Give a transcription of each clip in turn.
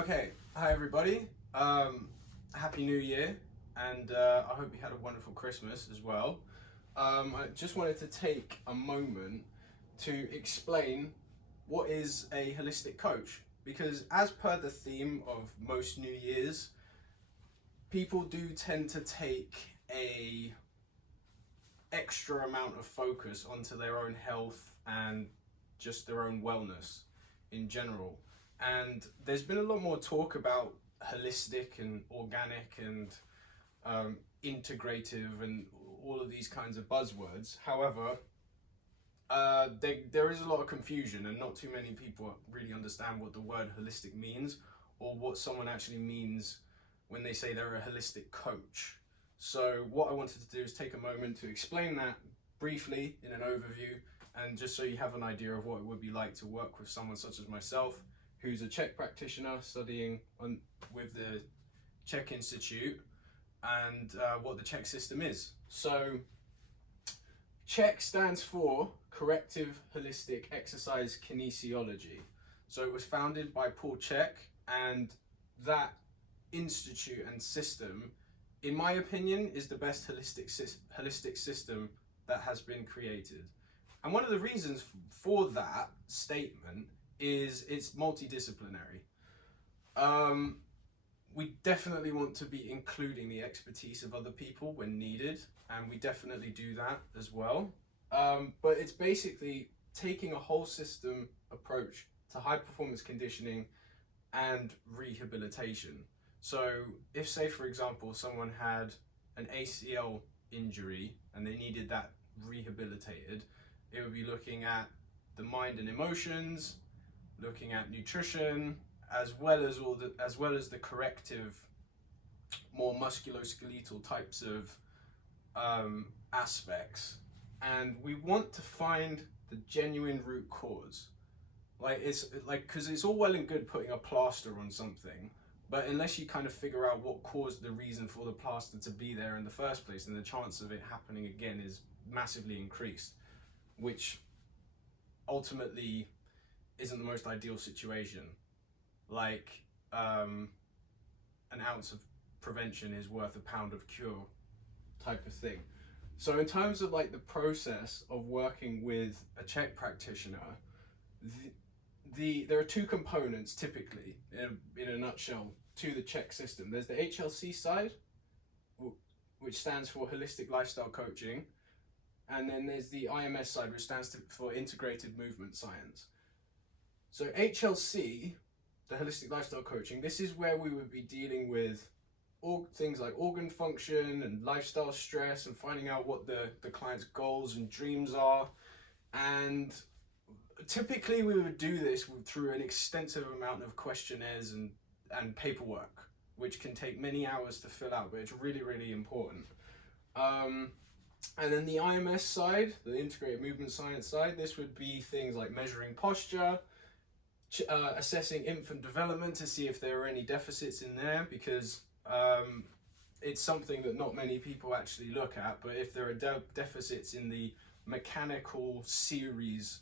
Okay, hi everybody. Happy New Year, and I hope you had a wonderful Christmas as well. I just wanted to take a moment to explain what is a holistic coach, because as per the theme of most New Year's, people do tend to take a extra amount of focus onto their own health and just their own wellness in general. And there's been a lot more talk about holistic and organic and integrative and all of these kinds of buzzwords. However, there is a lot of confusion, and not too many people really understand what the word holistic means or what someone actually means when they say they're a holistic coach. So what I wanted to do is take a moment to explain that briefly in an overview, and just so you have an idea of what it would be like to work with someone such as myself, who's a Czech practitioner studying with the Czech Institute, and what the Czech system is. So Czech stands for Corrective Holistic Exercise Kinesiology. So it was founded by Paul Czech, and that institute and system, in my opinion, is the best holistic system that has been created. And one of the reasons for that statement is it's multidisciplinary. We definitely want to be including the expertise of other people when needed, and we definitely do that as well. But it's basically taking a whole system approach to high performance conditioning and rehabilitation. So if, say for example, someone had an ACL injury and they needed that rehabilitated, it would be looking at the mind and emotions, looking at nutrition, as well as the corrective, more musculoskeletal types of aspects. And we want to find the genuine root cause. Because it's all well and good putting a plaster on something, but unless you kind of figure out what caused the reason for the plaster to be there in the first place, then the chance of it happening again is massively increased, which ultimately isn't the most ideal situation. An ounce of prevention is worth a pound of cure type of thing. So in terms of like the process of working with a Czech practitioner, there are two components typically, in a nutshell, to the Czech system. There's the HLC side, which stands for Holistic Lifestyle Coaching, and then there's the IMS side, which stands for Integrated Movement Science. So HLC, the Holistic Lifestyle Coaching, this is where we would be dealing with all things like organ function and lifestyle stress, and finding out what the client's goals and dreams are. And typically we would do this through an extensive amount of questionnaires and paperwork, which can take many hours to fill out, but it's really, really important. And then the IMS side, the Integrated Movement Science side, this would be things like measuring posture, assessing infant development to see if there are any deficits in there, because it's something that not many people actually look at. But if there are deficits in the mechanical series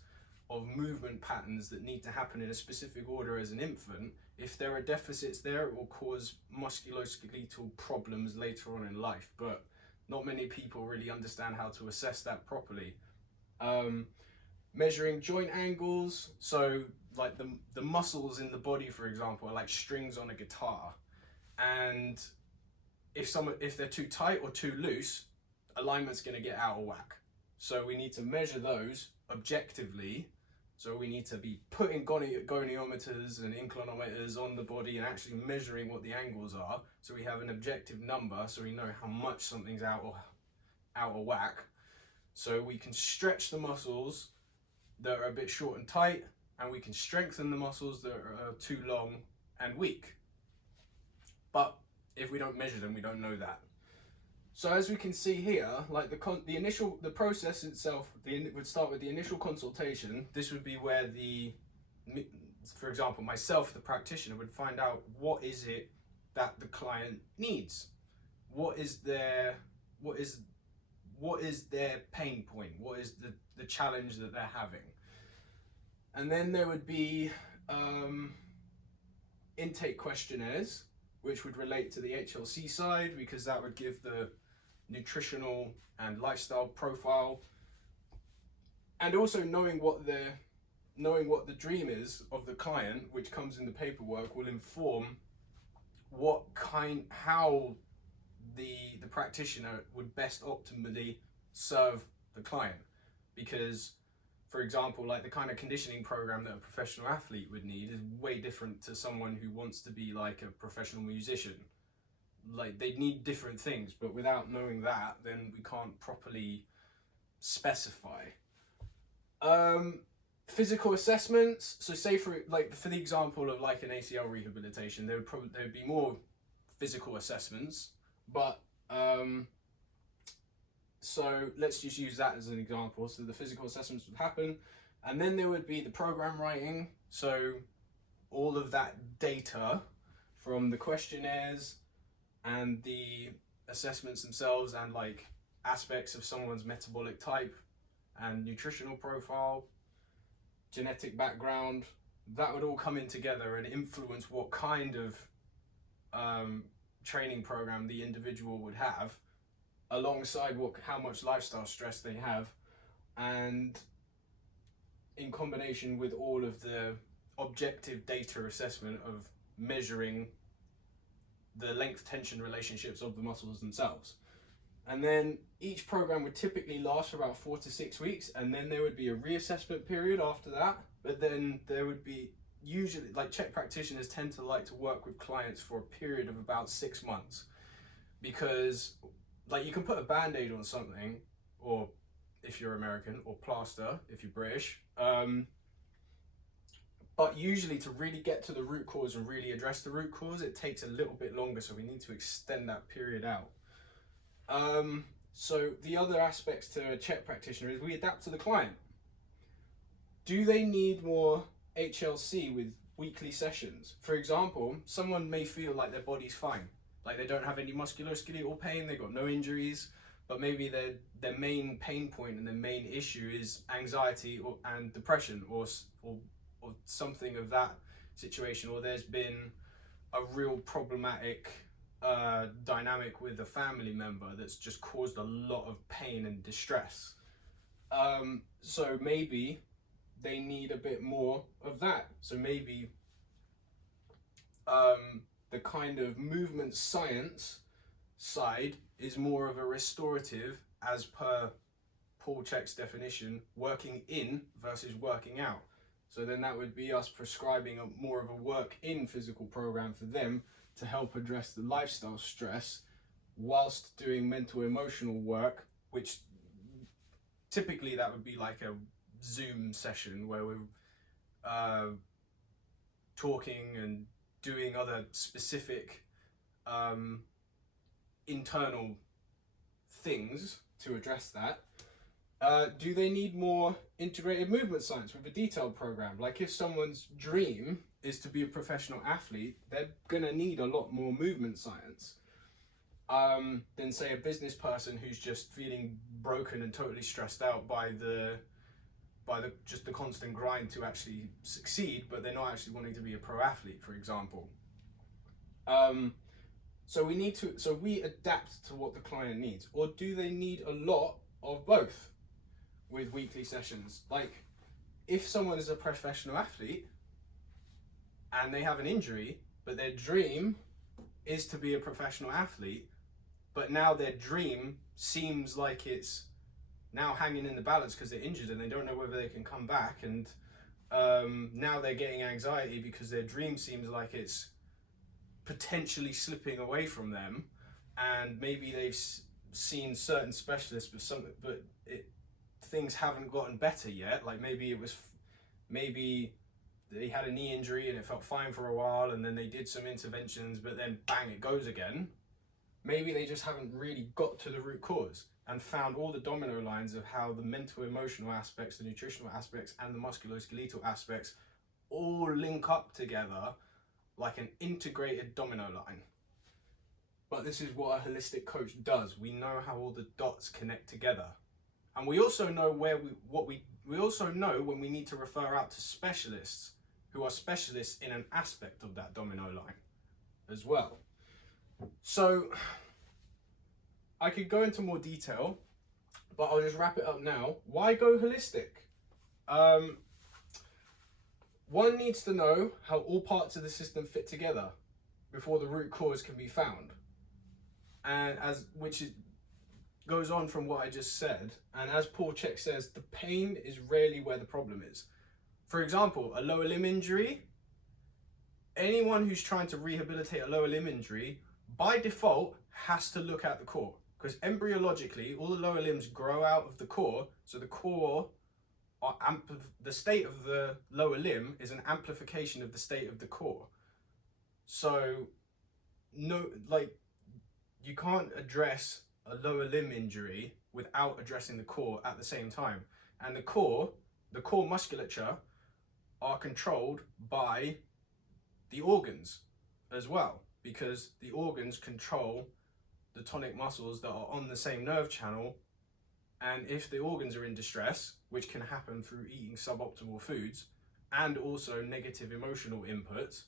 of movement patterns that need to happen in a specific order as an infant, if there are deficits there, it will cause musculoskeletal problems later on in life. But not many people really understand how to assess that properly. Measuring joint angles, so like the muscles in the body, for example, are like strings on a guitar, and if they're too tight or too loose, alignment's going to get out of whack. So we need to measure those objectively. So we need to be putting goniometers and inclinometers on the body and actually measuring what the angles are, so we have an objective number, so we know how much something's out of whack. So we can stretch the muscles that are a bit short and tight, and we can strengthen the muscles that are too long and weak. But if we don't measure them, we don't know that. So as we can see here, like the process itself, would start with the initial consultation. This would be where for example, myself, the practitioner, would find out what is it that the client needs. What is their pain point? What is the challenge that they're having? And then there would be intake questionnaires, which would relate to the HLC side, because that would give the nutritional and lifestyle profile, and also knowing what the dream is of the client, which comes in the paperwork, will inform how the practitioner would best optimally serve the client. Because, for example, like the kind of conditioning program that a professional athlete would need is way different to someone who wants to be like a professional musician. Like, they need different things, but without knowing that, then we can't properly specify. Physical assessments. So say for the example of like an ACL rehabilitation, there would be more physical assessments, but so let's just use that as an example. So the physical assessments would happen, and then there would be the program writing. So all of that data from the questionnaires and the assessments themselves, and like aspects of someone's metabolic type and nutritional profile, genetic background, that would all come in together and influence what kind of training program the individual would have, alongside how much lifestyle stress they have, and in combination with all of the objective data assessment of measuring the length tension relationships of the muscles themselves. And then each program would typically last for about 4 to 6 weeks, and then there would be a reassessment period after that. But then there would be, usually, like, CHEK practitioners tend to like to work with clients for a period of about 6 months, because like you can put a band-aid on something, or if you're American, or plaster if you're British, but usually to really get to the root cause and really address the root cause, it takes a little bit longer, so we need to extend that period out. So the other aspects to a CHEK practitioner is we adapt to the client. Do they need more HLC with weekly sessions? For example, someone may feel like their body's fine, like they don't have any musculoskeletal pain, they've got no injuries, but maybe their main pain point and their main issue is anxiety and depression, or something of that situation, or there's been a real problematic dynamic with a family member that's just caused a lot of pain and distress. So maybe they need a bit more of that. So maybe the kind of movement science side is more of a restorative, as per Paul Chek's definition, working in versus working out. So then that would be us prescribing more of a work-in physical program for them to help address the lifestyle stress, whilst doing mental emotional work, which typically that would be like a Zoom session where we're talking and doing other specific internal things to address that. Do they need more integrated movement science with a detailed program? Like, if someone's dream is to be a professional athlete, they're gonna need a lot more movement science than, say, a business person who's just feeling broken and totally stressed out by the just the constant grind to actually succeed, but they're not actually wanting to be a pro athlete, for example. So we adapt to what the client needs. Or do they need a lot of both with weekly sessions? Like, if someone is a professional athlete and they have an injury, but their dream is to be a professional athlete, but now their dream seems like it's now hanging in the balance because they're injured and they don't know whether they can come back, and now they're getting anxiety because their dream seems like it's potentially slipping away from them, and maybe they've seen certain specialists, but things haven't gotten better yet. Like, maybe they had a knee injury and it felt fine for a while, and then they did some interventions, but then bang, it goes again. Maybe they just haven't really got to the root cause and found all the domino lines of how the mental emotional aspects, the nutritional aspects, and the musculoskeletal aspects all link up together like an integrated domino line. But this is what a holistic coach does. We know how all the dots connect together. And we also know we also know when we need to refer out to specialists who are specialists in an aspect of that domino line as well. So I could go into more detail, but I'll just wrap it up now. Why go holistic? One needs to know how all parts of the system fit together before the root cause can be found, and goes on from what I just said. And as Paul Chek says, the pain is rarely where the problem is. For example, a lower limb injury. Anyone who's trying to rehabilitate a lower limb injury, by default, has to look at the core, because embryologically, all the lower limbs grow out of the core. So the core, the state of the lower limb is an amplification of the state of the core. So, no, like, you can't address a lower limb injury without addressing the core at the same time. And the core musculature are controlled by the organs as well, because the organs control the tonic muscles that are on the same nerve channel. And if the organs are in distress, which can happen through eating suboptimal foods and also negative emotional inputs,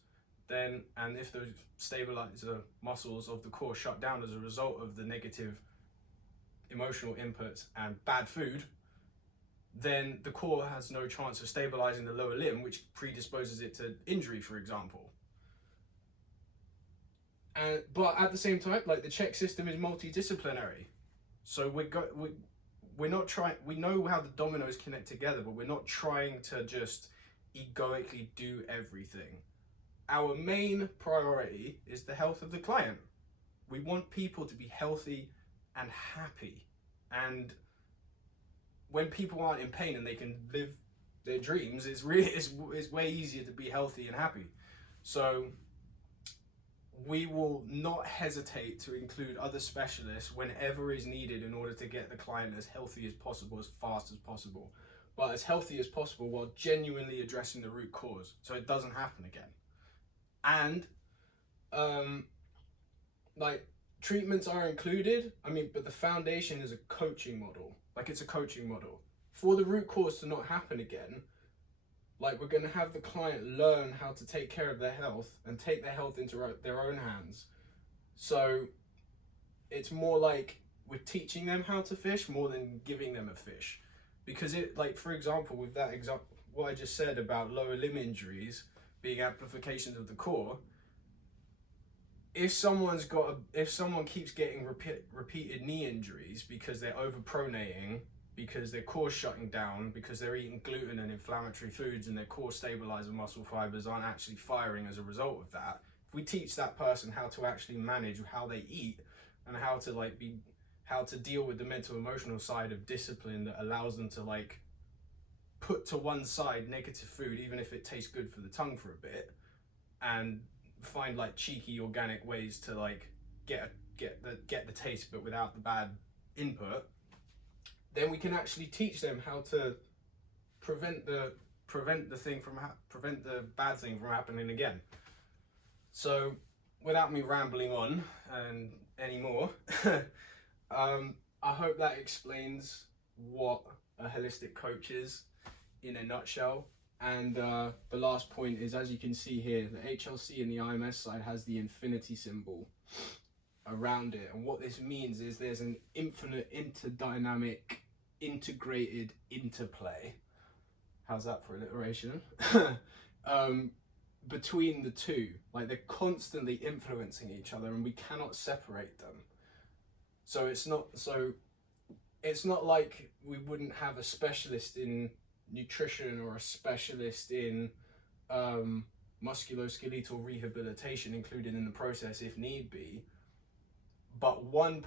then, and if those stabilizer muscles of the core shut down as a result of the negative emotional inputs and bad food, then the core has no chance of stabilizing the lower limb, which predisposes it to injury, for example. But at the same time, like, the Chek system is multidisciplinary. So we're not trying, we know how the dominoes connect together, but we're not trying to just egoically do everything. Our main priority is the health of the client. We want people to be healthy and happy. And when people aren't in pain and they can live their dreams, it's way easier to be healthy and happy. So we will not hesitate to include other specialists whenever is needed in order to get the client as healthy as possible, as fast as possible, but as healthy as possible while genuinely addressing the root cause so it doesn't happen again. And like, treatments are included, but the foundation is a coaching model. Like, it's a coaching model. For the root cause to not happen again, like, we're going to have the client learn how to take care of their health and take their health into their own hands. So it's more like we're teaching them how to fish more than giving them a fish. Because it, like, for example, with that example, what I just said about lower limb injuries being amplifications of the core, if someone keeps getting repeated knee injuries because they're overpronating, because their core's shutting down, because they're eating gluten and inflammatory foods and their core stabilizer muscle fibers aren't actually firing as a result of that, if we teach that person how to actually manage how they eat and how to deal with the mental emotional side of discipline that allows them to, like, put to one side negative food, even if it tastes good for the tongue for a bit, and find, like, cheeky organic ways to, like, get the taste but without the bad input, then we can actually teach them how to prevent the bad thing from happening again. So, without me rambling on and anymore, I hope that explains what a holistic coach is in a nutshell. And the last point is, as you can see here, the HLC and the IMS side has the infinity symbol around it. And what this means is there's an infinite, interdynamic, integrated interplay. How's that for alliteration? Between the two. Like, they're constantly influencing each other and we cannot separate them. So it's not like we wouldn't have a specialist in nutrition or a specialist in musculoskeletal rehabilitation included in the process if need be, but one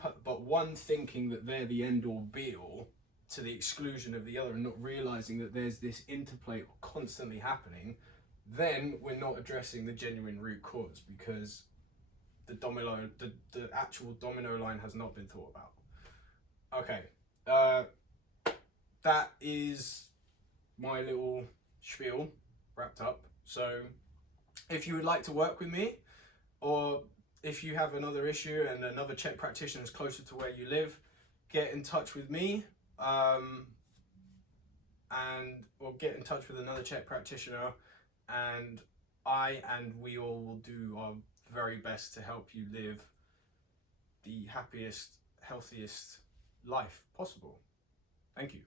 thinking that they're the end all be all to the exclusion of the other and not realizing that there's this interplay constantly happening, then we're not addressing the genuine root cause, because the actual domino line has not been thought about. Okay, that is my little spiel wrapped up. So if you would like to work with me, or if you have another issue and another Chek practitioner is closer to where you live, get in touch with me, or get in touch with another Chek practitioner, and I and we all will do our very best to help you live the happiest, healthiest life possible. Thank you.